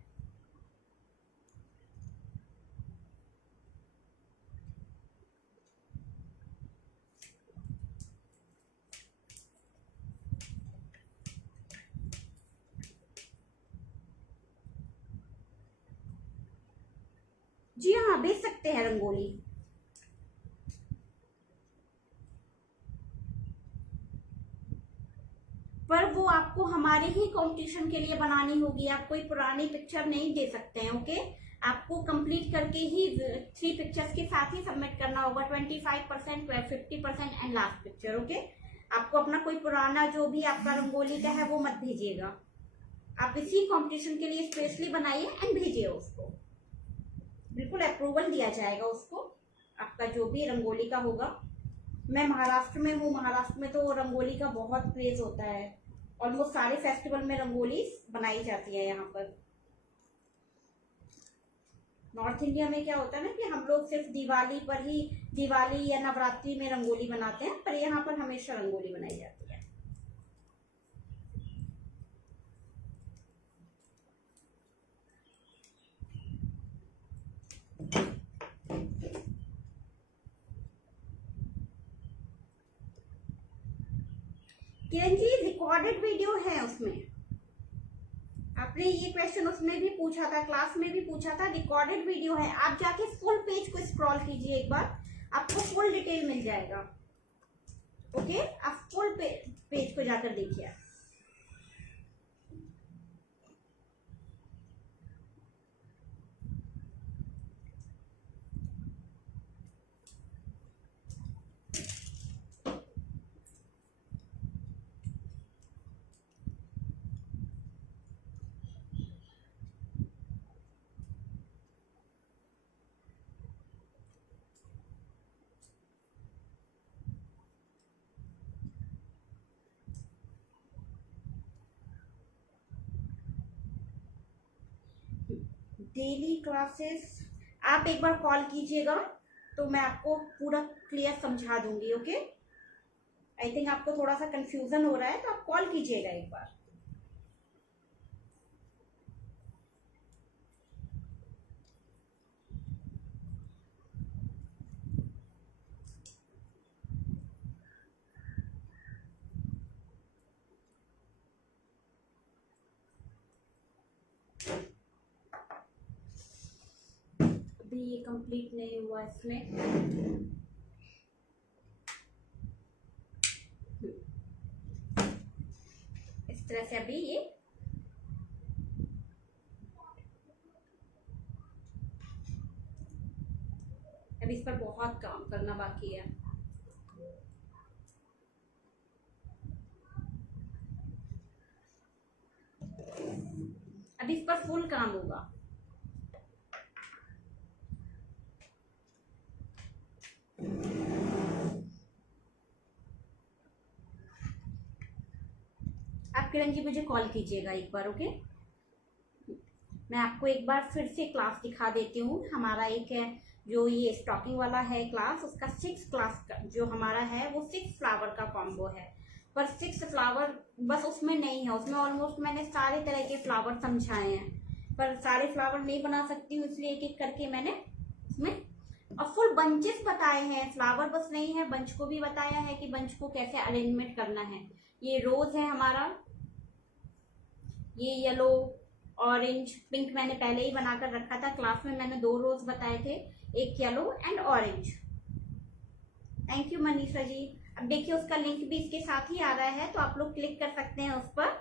जी हाँ, भेज सकते हैं रंगोली। पर वो आपको हमारे ही कंपटीशन के लिए बनानी होगी, आप कोई पुरानी पिक्चर नहीं दे सकते हैं। ओके, आपको कंप्लीट करके ही 3 पिक्चर्स के साथ ही सबमिट करना होगा, 25%, 50% एंड लास्ट पिक्चर। ओके, आपको अपना कोई पुराना जो भी आपका रंगोली का है वो मत भेजिएगा, आप इसी कंपटीशन के लिए स्पेशली बनाइए एंड भेजिए उसको। बिल्कुल अप्रूवल दिया जाएगा उसको, आपका जो भी रंगोली का होगा। मैं महाराष्ट्र में हूँ, महाराष्ट्र में तो रंगोली का बहुत क्रेज होता है, ऑलमोस्ट सारे फेस्टिवल में रंगोली बनाई जाती है यहाँ पर। नॉर्थ इंडिया में क्या होता है ना कि हम लोग सिर्फ दिवाली पर ही, दिवाली या नवरात्रि में रंगोली बनाते हैं, पर यहाँ पर हमेशा रंगोली बनाई जाती है। किरण जी, रिकॉर्डेड वीडियो है उसमें, आपने ये क्वेश्चन उसमें भी पूछा था, क्लास में भी पूछा था, रिकॉर्डेड वीडियो है। आप जाके फुल पेज को स्क्रॉल कीजिए एक बार, आपको फुल डिटेल मिल जाएगा। ओके, आप फुल पेज को जाकर देखिए। डेली क्लासेस आप एक बार कॉल कीजिएगा तो मैं आपको पूरा क्लियर समझा दूंगी। ओके, आई थिंक आपको थोड़ा सा कंफ्यूजन हो रहा है, तो आप कॉल कीजिएगा एक बार। अभी ये कंप्लीट नहीं हुआ इसमें। इस तरह से अभी ये अभी इस पर बहुत काम करना बाकी है। अभी इस पर फुल काम होगा। आप किरण जी मुझे कॉल कीजिएगा एक बार, ओके। मैं आपको एक बार फिर से क्लास दिखा देती हूँ। हमारा एक है जो ये स्टॉकिंग वाला है क्लास, उसका 6 क्लास का जो हमारा है वो 6 फ्लावर का कॉम्बो है। पर 6 फ्लावर बस उसमें नहीं है, उसमें ऑलमोस्ट मैंने सारे तरह के फ्लावर समझाए हैं, पर सारे फ्लावर नहीं बना सकती हूँ, इसलिए एक एक करके मैंने उसमें और फुल बंचेस बताए हैं। फ्लावर बस नहीं है, बंच को भी बताया है कि बंच को कैसे अरेंजमेंट करना है। ये रोज है हमारा, ये येलो, ऑरेंज, पिंक मैंने पहले ही बनाकर रखा था। क्लास में मैंने 2 रोज बताए थे, एक yellow and orange. Thank you Manisha ji. अब देखिए उसका लिंक भी इसके साथ ही आ रहा है, तो आप लोग क्लिक कर सकते हैं उस पर।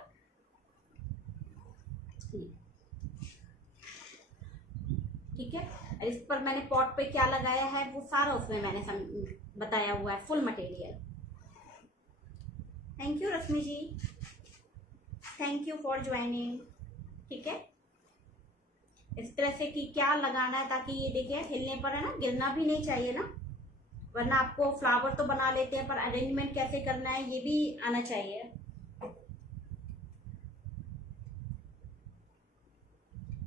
ठीक है, इस पर मैंने पॉट पे क्या लगाया है वो सारा उसमें मैंने बताया हुआ है, full material. Thank you Rashmi ji, thank you for joining. ठीक है, इस तरह से कि क्या लगाना है ताकि ये देखिए हिलने पर है ना, गिरना भी नहीं चाहिए ना, वरना आपको फ्लावर तो बना लेते हैं पर अरेंजमेंट कैसे करना है ये भी आना चाहिए।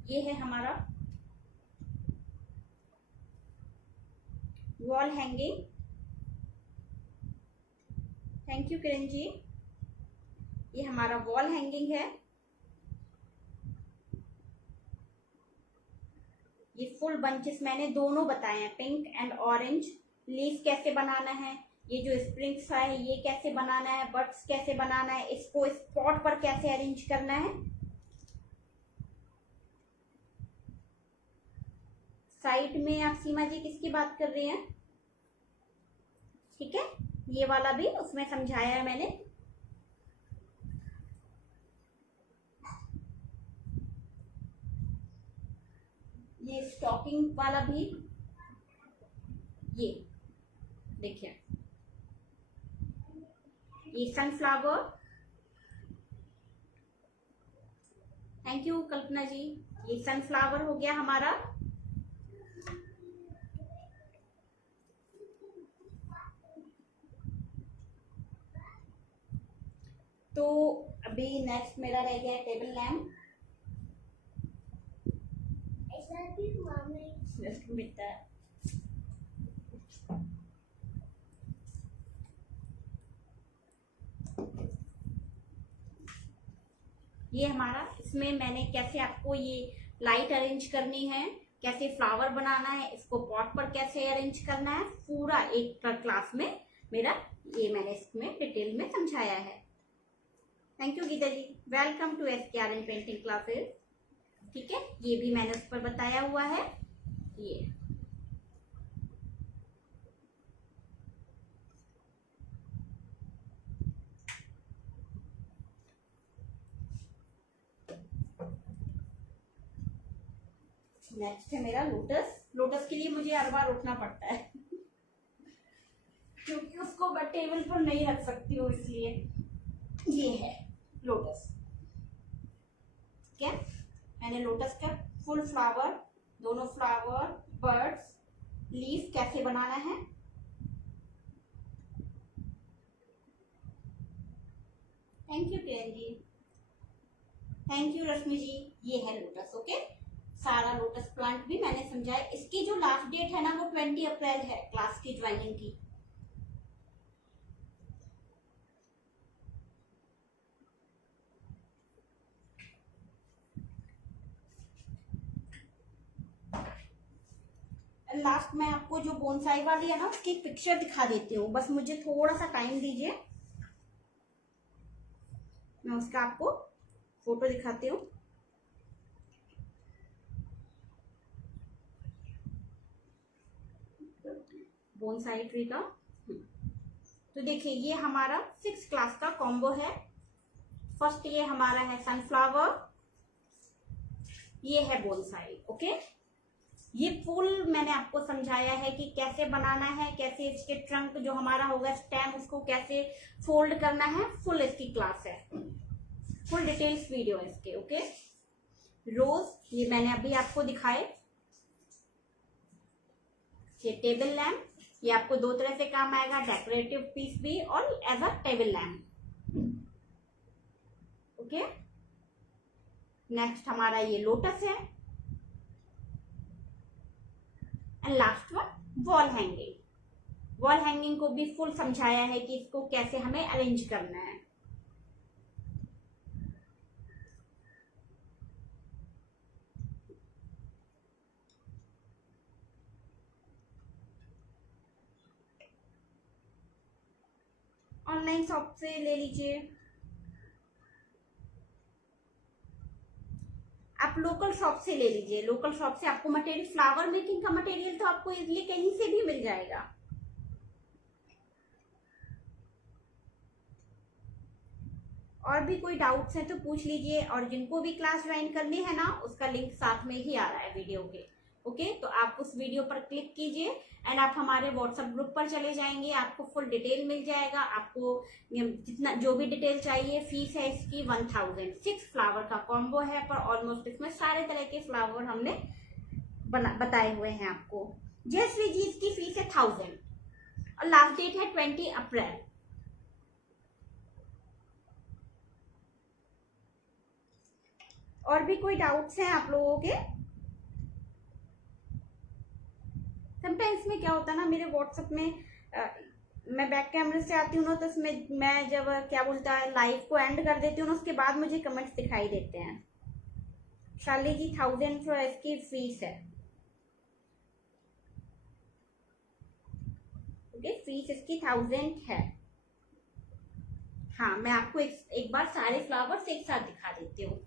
ये है हमारा wall hanging. Thank you Kiran जी। ये हमारा वॉल हैंगिंग है, ये फुल बंचेस मैंने दोनों बताए हैं, पिंक एंड ऑरेंज। लीफ कैसे बनाना है, ये जो स्प्रिंग्स है ये कैसे बनाना है, बड्स कैसे बनाना है, इसको स्पॉट पर कैसे अरेंज करना है। साइड में आप सीमा जी किसकी बात कर रही हैं? ठीक है, ये वाला भी उसमें समझाया है मैंने। ये स्टॉकिंग वाला भी, ये देखिए ये सनफ्लावर। थैंक यू कल्पना जी। ये सनफ्लावर हो गया हमारा। तो अभी नेक्स्ट मेरा रह गया टेबल लैम्प। बेटा ये हमारा, इसमें मैंने कैसे आपको ये लाइट अरेंज करनी है, कैसे फ्लावर बनाना है, इसको पॉट पर कैसे अरेंज करना है, पूरा एक क्लास में मेरा ये मैंने इसमें डिटेल में समझाया है। Thank you Geeta ji, welcome to SKRN painting classes. ठीक है, ये भी मैंने उस पर बताया हुआ है। ये नेक्स्ट है मेरा लोटस। लोटस के लिए मुझे हर बार उठना पड़ता है क्योंकि उसको टेबल पर नहीं रख सकती हूँ, इसलिए ये है लोटस। क्या मैंने लोटस का फुल फ्लावर, दोनों फ्लावर, बर्ड्स, लीफ कैसे बनाना है। Thank you Kiran ji, thank you Rashmi ji. ये है लोटस, ओके। सारा लोटस प्लांट भी मैंने समझाया। इसकी जो लास्ट डेट है ना वो 20 अप्रैल है क्लास की ज्वाइनिंग की। लास्ट में आपको जो बोनसाई वाली है ना उसकी पिक्चर दिखा देती हूँ, बस मुझे थोड़ा सा टाइम दीजिए, मैं उसका आपको फोटो दिखाती हूँ। बोनसाई ट्री का। तो देखिए ये हमारा 6 क्लास का कॉम्बो है। फर्स्ट ये हमारा है सनफ्लावर, ये है बोनसाई। ओके, ये फुल मैंने आपको समझाया है कि कैसे बनाना है, कैसे इसके ट्रंक जो हमारा होगा स्टेम उसको कैसे फोल्ड करना है, फुल इसकी क्लास है, फुल डिटेल्स वीडियो है इसके। ओके, रोज ये मैंने अभी आपको दिखाए। ये टेबल लैम्प, ये आपको 2 तरह से काम आएगा, डेकोरेटिव पीस भी और as a table lamp. Okay, next हमारा ये लोटस है, and last one wall hanging. Wall hanging को भी फुल समझाया है कि इसको कैसे हमें अरेंज करना है। ऑनलाइन शॉप से ले लीजिए, आप लोकल शॉप से ले लीजिए। लोकल शॉप से आपको मटेरियल, फ्लावर मेकिंग का मटेरियल तो आपको इजीली कहीं से भी मिल जाएगा। और भी कोई डाउट्स हैं तो पूछ लीजिए, और जिनको भी क्लास ज्वाइन करनी है ना उसका लिंक साथ में ही आ रहा है वीडियो के। ओके, तो आप उस वीडियो पर क्लिक कीजिए एंड आप हमारे व्हाट्सएप ग्रुप पर चले जाएंगे, आपको फुल डिटेल मिल जाएगा। आपको जितना जो भी डिटेल चाहिए, फीस है इसकी 1000। 6 फ्लावर का कॉम्बो है, पर ऑलमोस्ट इसमें सारे तरह के फ्लावर हमने बताए हुए हैं आपको। जयश्री जी इसकी फीस है 1000 और लास्ट डेट है 20 अप्रैल। और भी कोई डाउट्स हैं आप लोगों के? समटाइम्स में क्या होता है ना, मेरे व्हाट्सएप में मैं बैक कैमरे से आती हूँ ना, तो उसमें मैं जब क्या बोलता है लाइव को एंड कर देती हूँ ना, उसके बाद मुझे कमेंट्स दिखाई देते हैं। शाली जी 1000 इसकी फीस है। ओके, फीस इसकी 1000 है। हाँ, मैं आपको एक बार सारे फ्लावर्स एक साथ दिखा देती हूँ।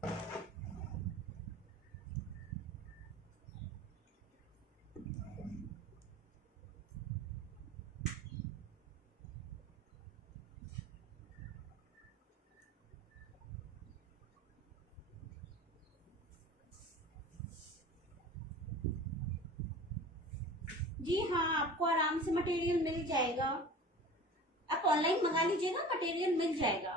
जी हाँ, आपको आराम से मटेरियल मिल जाएगा। आप ऑनलाइन मंगा लीजिएगा, मटेरियल मिल जाएगा।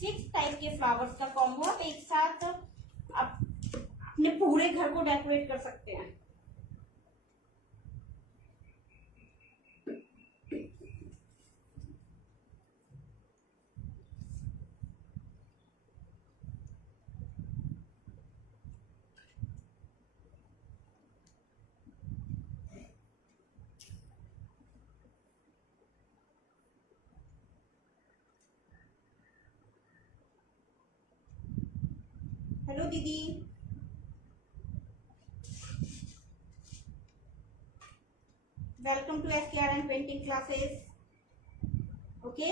सिक्स टाइप के फ्लावर्स का कॉम्बो आप एक साथ आप अपने पूरे घर को डेकोरेट कर सकते हैं। हेलो दीदी, welcome to SKRN painting classes. Okay,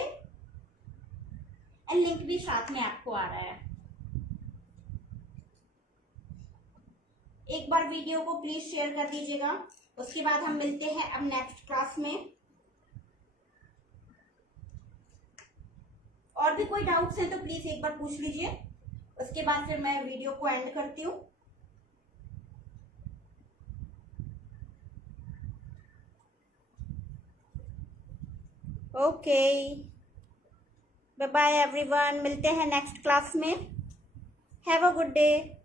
and link भी साथ में आपको आ रहा है। एक बार वीडियो को प्लीज शेयर कर दीजिएगा। उसके बाद हम मिलते हैं अब नेक्स्ट क्लास में। और भी कोई डाउट्स हैं तो प्लीज एक बार पूछ लीजिए, उसके बाद फिर मैं वीडियो को एंड करती हूँ। ओके, बाय बाय एवरीवन, मिलते हैं नेक्स्ट क्लास में। Have a good day.